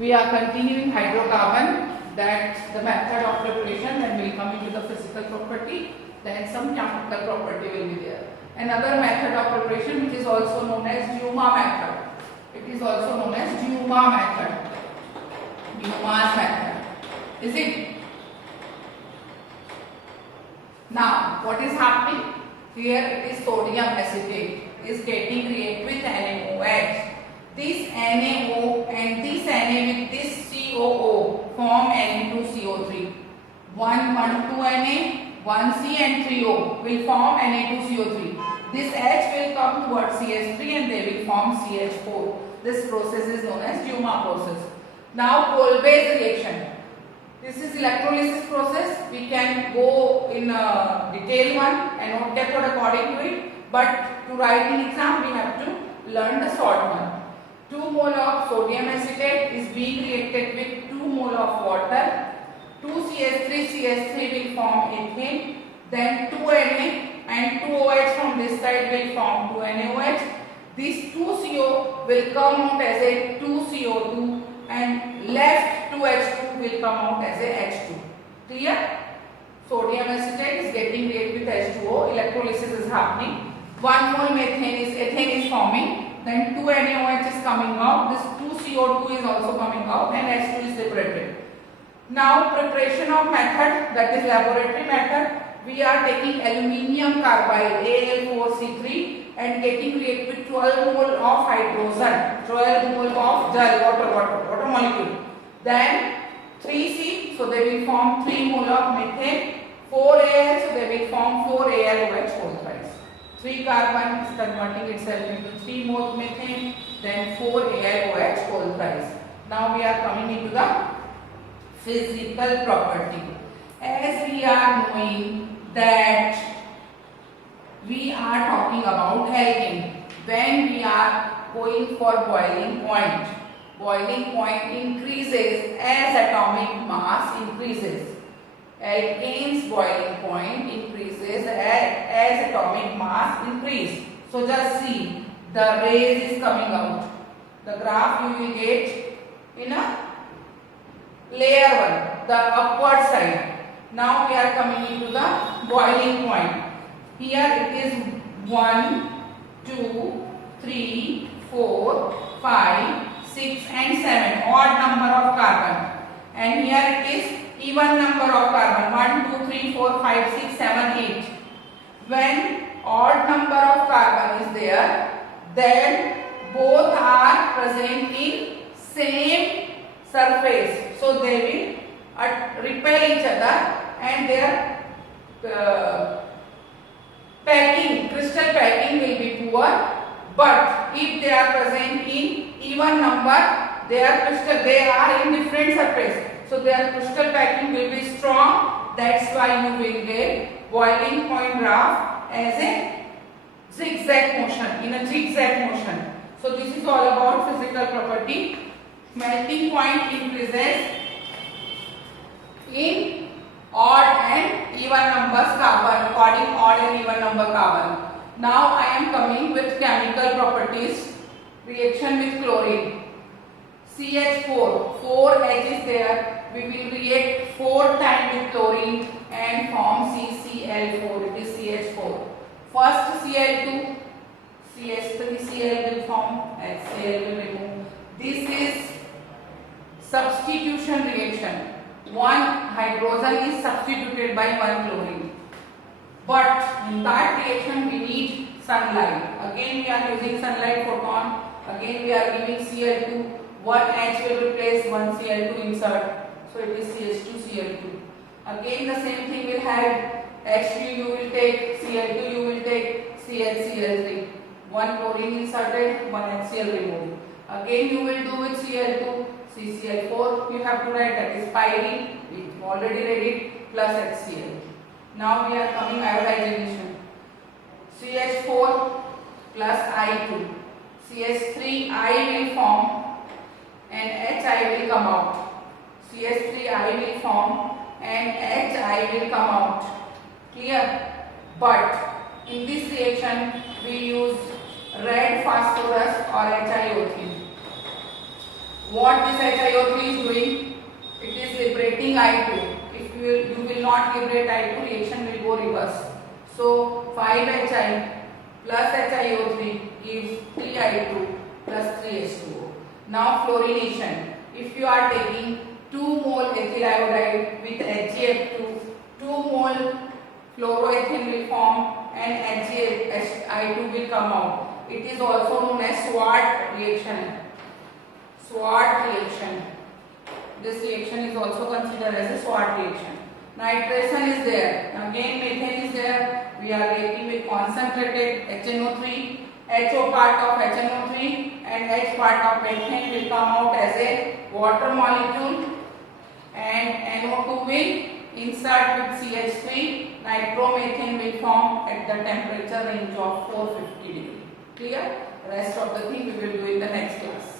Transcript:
We are continuing hydrocarbon, that the method of preparation, then we will come into the physical property, then some chemical property will be there. Another method of preparation which is also known as Duma method. It is also known as Duma method. Dumas method. Is it? Now, what is happening? Here it is sodium acetate is getting react with NaOH. This NaO and this Na with this COO form Na2CO3. 1, 2 Na, 1 C and 3 O will form Na2CO3. This H will come towards CH3 and they will form CH4. This process is known as Duma process. Now, Kolbe's reaction. This is electrolysis process. We can go in a detailed one and note that according to it. But to write in exam, we have to learn the short one. 2 mole of sodium acetate is being reacted with 2 mole of water. 2CH3 will form ethane. Then 2 Na and 2 OH from this side will form 2 NaOH. This 2 CO will come out as a 2 CO2 and left 2 H2 will come out as a H2. Clear? Sodium acetate is getting reacted with H2O. Electrolysis is happening. 1 mole ethane is forming. Then 2 NaOH is coming out. This 2 CO2 is also coming out and H2 is separated. Now preparation of method, that is laboratory method. We are taking aluminium carbide Al4C3 and getting react with 12 mole of hydrogen, 12 mole of water molecule. Then 3C, so they will form 3 mole of methane. 4Al, so they will form 4AlOH whole thrice. 3 carbon is converting itself into 3 mole methane, then 4AlOH whole thrice. Now we are coming into the physical property. As we are knowing that we are talking about alkane. When we are going for boiling point increases as atomic mass increases. Alkane's boiling point increases as atomic mass increase. So just see, the rays is coming out. The graph you will get in a layer 1, the upward side. Now we are coming into the boiling point. Here it is 1, 2, 3, 4, 5, 6 and 7, odd number of carbon. And here it is even number of carbon, 1, 2, 3, 4, 5, 6, 7, 8. When odd number of carbon is there, then both are present in same surface. So they will repel each other and their crystal packing will be poor. But if they are present in even number, they are in different surface. So their crystal packing will be strong. That's why you will get boiling point graph as a zigzag motion, in a zigzag motion. So this is all about physical property. Melting point increases in odd and even numbers carbon, according odd and even number carbon. Now I am coming with chemical properties. Reaction with chlorine. CH4, 4H is there. We will react 4 times with chlorine and form CCl4. It is CH4. First Cl2, CH3Cl will form, HCl will remove. This is substitution reaction. 1 hydrogen is substituted by 1 chlorine. But in that reaction we need sunlight. Again we are using sunlight photon. Again we are giving Cl2. 1 H will replace 1 Cl2 insert. So it is CH2Cl2. Again the same thing will have H2 you will take, Cl2 you will take, CHCl3. 1 chlorine inserted, 1 HCl removed. Again you will do with Cl2, CCl4. You have to write, that is pyrene. We already read it, plus HCl. Now we are coming iodization. CH4 plus I2. CH3I will form and HI will come out. CH3I will form and HI will come out. Clear? But in this reaction we use red phosphorus or HiO3. What this HiO3 is doing? It is liberating I2. If you will not liberate I2, reaction will go reverse. So 5Hi plus HiO3 gives 3I2 plus 3H2O. Now fluorination. If you are taking 2 mole ethyl iodide with HgF2, 2 mole fluoroethane will form and HgI2 will come out. It is also known as Swart reaction. Swart reaction. This reaction is also considered as a Swart reaction. Nitration is there. Again methane is there. We are reacting with concentrated HNO3. HO part of HNO3 and H part of methane will come out as a water molecule, and NO2 will insert with CH3. Nitromethane will form at the temperature range of 450 degree. Clear? Rest of the thing we will do in the next class.